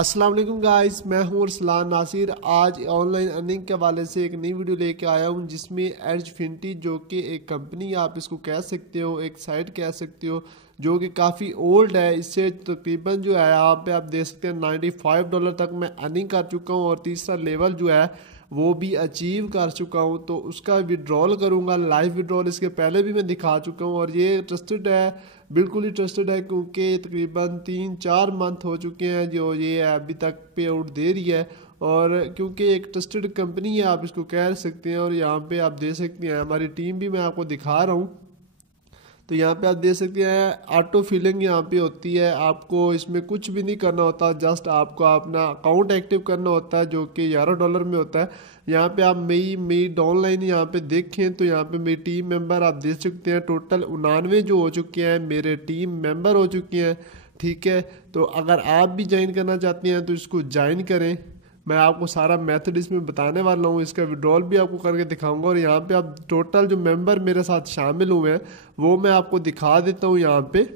अस्सलाम वालेकुम गाइस, मैं हूं अरसलान नासिर। आज ऑनलाइन अर्निंग के हवाले से एक नई वीडियो लेके आया हूं जिसमें एडजफिनिटी जो कि एक कंपनी आप इसको कह सकते हो, एक साइट कह सकते हो जो कि काफ़ी ओल्ड है। इससे तकरीबन जो है यहाँ पे आप देख सकते हैं $95 तक मैं अर्निंग कर चुका हूँ और तीसरा लेवल जो है वो भी अचीव कर चुका हूँ। तो उसका विड्रॉल करूँगा, लाइव विड्रॉल इसके पहले भी मैं दिखा चुका हूँ और ये ट्रस्टेड है, बिल्कुल ही ट्रस्टेड है क्योंकि तकरीबन 3-4 मंथ हो चुके हैं जो ये अभी तक पे आउट दे रही है। और क्योंकि एक ट्रस्टेड कंपनी है आप इसको कह सकते हैं। और यहाँ पे आप देख सकते हैं हमारी टीम भी मैं आपको दिखा रहा हूँ। तो यहाँ पे आप देख सकते हैं ऑटो फिलिंग यहाँ पे होती है, आपको इसमें कुछ भी नहीं करना होता, जस्ट आपको अपना अकाउंट एक्टिव करना होता है जो कि $11 में होता है। यहाँ पे आप मेरी डाउनलाइन यहाँ पे देखें तो यहाँ पे मेरी टीम मेंबर आप देख सकते हैं टोटल 99 जो हो चुके हैं, मेरे टीम मेंबर हो चुके हैं। ठीक है, तो अगर आप भी ज्वाइन करना चाहते हैं तो इसको ज्वाइन करें। मैं आपको सारा मेथड इसमें बताने वाला हूँ, इसका विड्रॉल भी आपको करके दिखाऊंगा। और यहाँ पे आप टोटल जो मेंबर मेरे साथ शामिल हुए हैं वो मैं आपको दिखा देता हूँ। यहाँ पे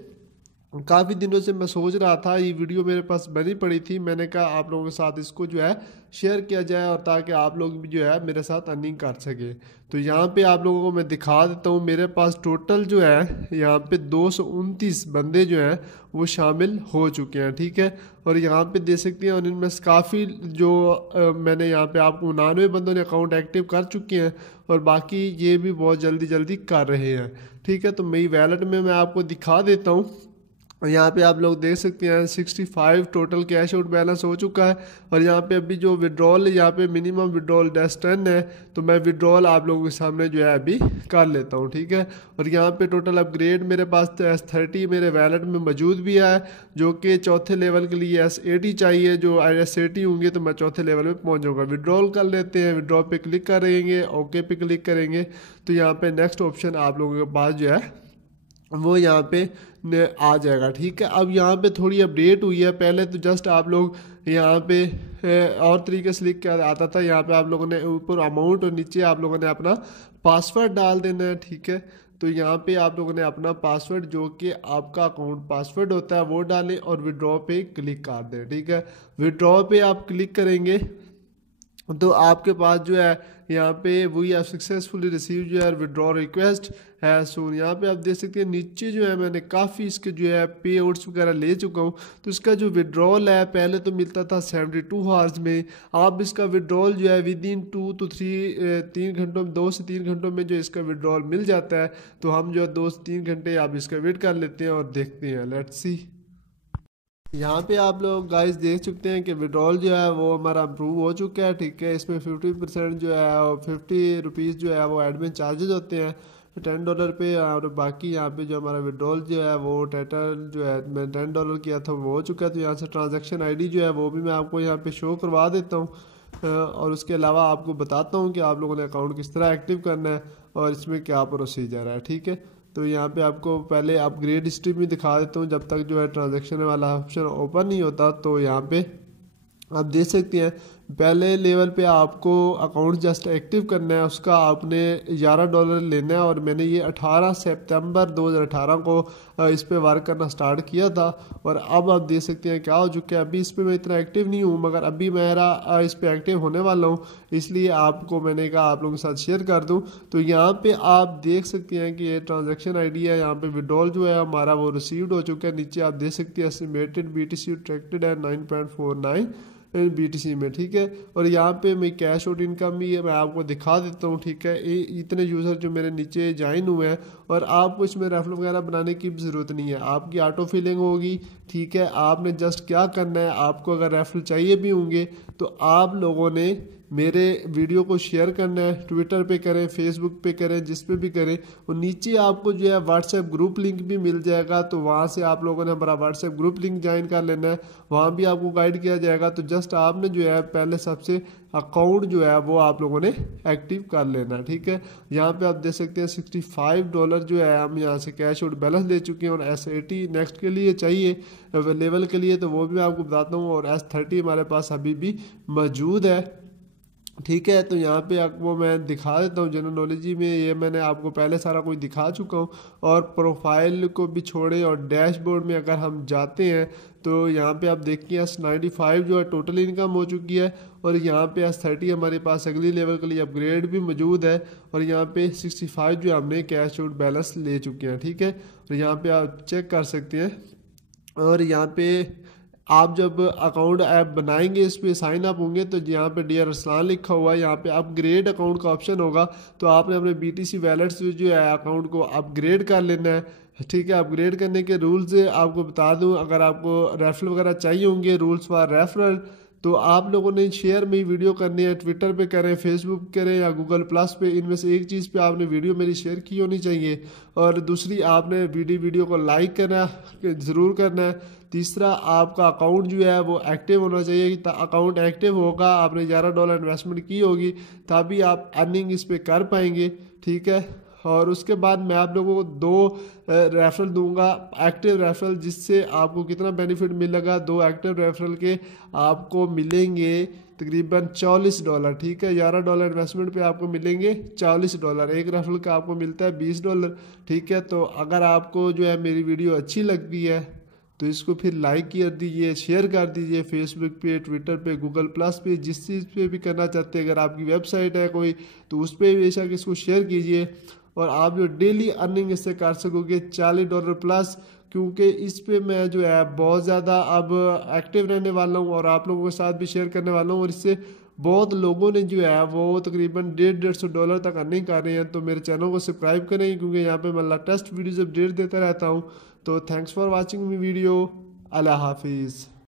काफ़ी दिनों से मैं सोच रहा था, ये वीडियो मेरे पास बनी पड़ी थी, मैंने कहा आप लोगों के साथ इसको जो है शेयर किया जाए और ताकि आप लोग भी जो है मेरे साथ अर्निंग कर सके। तो यहाँ पे आप लोगों को मैं दिखा देता हूँ, मेरे पास टोटल जो है यहाँ पे 229 बंदे जो हैं वो शामिल हो चुके हैं। ठीक है, और यहाँ पे देख सकते हैं और इनमें से काफ़ी जो मैंने यहाँ पे आपको 99 बंदों ने अकाउंट एक्टिव कर चुके हैं और बाकी ये भी बहुत जल्दी जल्दी कर रहे हैं। ठीक है, तो मेरी वैलेट में मैं आपको दिखा देता हूँ। यहाँ पे आप लोग देख सकते हैं 65 टोटल कैश आउट बैलेंस हो चुका है। और यहाँ पे अभी जो विड्रॉल यहाँ पे मिनिमम विड्रॉल 10 है, तो मैं विड्रॉल आप लोगों के सामने जो है अभी कर लेता हूँ। ठीक है, और यहाँ पे टोटल अपग्रेड मेरे पास S30 मेरे वैलेट में मौजूद भी है जो कि चौथे लेवल के लिए S80 चाहिए। जो S80 होंगे तो मैं चौथे लेवल में पहुँच जाऊँगा। विड्रॉल कर लेते हैं, विड्रॉल पे क्लिक करेंगे, ओके पे क्लिक करेंगे तो यहाँ पे नेक्स्ट ऑप्शन आप लोगों के पास जो है वो यहाँ पे आ जाएगा। ठीक है, अब यहाँ पे थोड़ी अपडेट हुई है। पहले तो जस्ट आप लोग यहाँ पे और तरीके से लिख कर आता था, यहाँ पे आप लोगों ने ऊपर अमाउंट और नीचे आप लोगों ने अपना पासवर्ड डाल देना है। ठीक है, तो यहाँ पे आप लोगों ने अपना पासवर्ड जो कि आपका अकाउंट पासवर्ड होता है वो डालें और विड्रॉ पे क्लिक कर दें। ठीक है, विड्रॉ पे आप क्लिक करेंगे तो आपके पास जो है यहाँ पे वही आप सक्सेसफुली रिसीव जो है विड्रॉ रिक्वेस्ट है। सो यहाँ पे आप देख सकते हैं नीचे जो है मैंने काफ़ी इसके जो है पे आउट्स वगैरह ले चुका हूँ। तो इसका जो विड्रॉल है पहले तो मिलता था 72 आवर्स में, आप इसका विड्रॉल जो है विद इन 2 to 3 घंटों में, 2 से 3 घंटों में जो इसका विड्रॉल मिल जाता है। तो हम जो है 2 से 3 घंटे आप इसका वेट कर लेते हैं और देखते हैं। लेट्स सी, यहाँ पे आप लोग गाइस देख सकते हैं कि विड्रॉल जो है वो हमारा अप्रूव हो चुका है। ठीक है, इसमें 50% जो है और 50 रुपीज़ जो है वो एडमिन चार्जेस होते हैं $10 पे। और बाकी यहाँ पे जो हमारा विड्रॉल जो है वो टोटल जो है मैं $10 किया था वो हो चुका है। तो यहाँ से ट्रांजैक्शन आईडी जो है वो भी मैं आपको यहाँ पे शो करवा देता हूँ और उसके अलावा आपको बताता हूँ कि आप लोगों ने अकाउंट किस तरह एक्टिव करना है और इसमें क्या प्रोसीजर है। ठीक है, तो यहाँ पे आपको पहले अपग्रेड हिस्ट्री भी दिखा देता हूँ जब तक जो है ट्रांजैक्शन वाला ऑप्शन ओपन नहीं होता। तो यहाँ पे आप देख सकते हैं पहले लेवल पे आपको अकाउंट जस्ट एक्टिव करना है, उसका आपने $11 लेना है। और मैंने ये 18 सितंबर 2018 को इस पे वर्क करना स्टार्ट किया था और अब आप देख सकते हैं क्या हो चुका है। अभी इस पे मैं इतना एक्टिव नहीं हूँ मगर अभी मेरा इस पे एक्टिव होने वाला हूँ, इसलिए आपको मैंने कहा आप लोगों के साथ शेयर कर दूँ। तो यहाँ पे आप देख सकते हैं कि ये ट्रांजेक्शन आई है, यहाँ पे विड्रॉल जो है हमारा वो रिसीव्ड हो चुका है। नीचे आप देख सकते हैं एस्टिमेटेड BTC ट्रैक्टेड है 9.49 BTC में। ठीक है, और यहाँ पे मैं कैश आउट इनकम भी है मैं आपको दिखा देता हूँ। ठीक है, इतने यूज़र जो मेरे नीचे ज्वाइन हुए हैं और आपको इसमें रेफरल वगैरह बनाने की भी ज़रूरत नहीं है, आपकी ऑटो फिलिंग होगी। ठीक है, आपने जस्ट क्या करना है, आपको अगर रेफरल चाहिए भी होंगे तो आप लोगों ने मेरे वीडियो को शेयर करना है, ट्विटर पे करें, फेसबुक पे करें, जिस पे भी करें। और नीचे आपको जो है व्हाट्सएप ग्रुप लिंक भी मिल जाएगा, तो वहाँ से आप लोगों ने हमारा व्हाट्सएप ग्रुप लिंक ज्वाइन कर लेना है, वहाँ भी आपको गाइड किया जाएगा। तो जस्ट आपने जो है पहले सबसे अकाउंट जो है वो आप लोगों ने एक्टिव कर लेना है। ठीक है, यहाँ पे आप देख सकते हैं $65 जो है हम यहाँ से कैश आउट बैलेंस ले चुके हैं और S80 नेक्स्ट के लिए चाहिए लेवल के लिए, तो वो भी मैं आपको बताता हूँ। और S30 हमारे पास अभी भी मौजूद है। ठीक है। तो यहाँ पे आपको मैं दिखा देता हूँ, जनरल नॉलेज में ये मैंने आपको पहले सारा कुछ दिखा चुका हूँ। और प्रोफाइल को भी छोड़े और डैशबोर्ड में अगर हम जाते हैं तो यहाँ पे आप देखिए एस 95 जो है टोटल इनकम हो चुकी है, और यहाँ पे एस 30 हमारे पास अगली लेवल के लिए अपग्रेड भी मौजूद है, और यहाँ पे 65 जो हमने कैश आउट बैलेंस ले चुके हैं। ठीक है, और यहाँ पे आप चेक कर सकते हैं। और यहाँ पे आप जब अकाउंट ऐप बनाएंगे, इस पर साइन अप होंगे तो यहाँ पे डियर अरसलान लिखा हुआ है, यहाँ पे अपग्रेड अकाउंट का ऑप्शन होगा। तो आपने अपने BTC वैलेट से जो है अकाउंट को अपग्रेड कर लेना है। ठीक है, अपग्रेड करने के रूल्स आपको बता दूं, अगर आपको रेफरल वगैरह चाहिए होंगे, रूल्स फॉर रेफरल, तो आप लोगों ने शेयर में ही वीडियो करनी है, ट्विटर पे करें, फेसबुक करें या गूगल प्लस पे, इनमें से एक चीज़ पे आपने वीडियो मेरी शेयर की होनी चाहिए। और दूसरी, आपने वीडियो को लाइक करना ज़रूर करना है। तीसरा, आपका अकाउंट जो है वो एक्टिव होना चाहिए। अकाउंट एक्टिव होगा, आपने $11 इन्वेस्टमेंट की होगी, तभी आप अर्निंग इस पर कर पाएंगे। ठीक है, और उसके बाद मैं आप लोगों को 2 रेफरल दूंगा, एक्टिव रेफरल, जिससे आपको कितना बेनिफिट मिलेगा। 2 एक्टिव रेफरल के आपको मिलेंगे तकरीबन $40। ठीक है, $11 इन्वेस्टमेंट पे आपको मिलेंगे $40। एक रेफरल का आपको मिलता है $20। ठीक है, तो अगर आपको जो है मेरी वीडियो अच्छी लगती है तो इसको फिर लाइक कर दीजिए, शेयर कर दीजिए, फेसबुक पे, ट्विटर पे, गूगल प्लस पे, जिस चीज़ पे भी करना चाहते हैं। अगर आपकी वेबसाइट है कोई तो उस पर बेशक इसको शेयर कीजिए, और आप जो डेली अर्निंग इससे कर सकोगे $40 प्लस, क्योंकि इस पे मैं जो है बहुत ज़्यादा अब एक्टिव रहने वाला हूँ और आप लोगों के साथ भी शेयर करने वाला हूँ। और इससे बहुत लोगों ने जो है वो तकरीबन $150-150 तक अर्निंग कर रहे हैं। तो मेरे चैनल को सब्सक्राइब करें, क्योंकि यहाँ पे मैं लेटेस्ट वीडियोज़ अपडेट देता रहता हूँ। तो thanks for watching me video. Allah हाफिज़।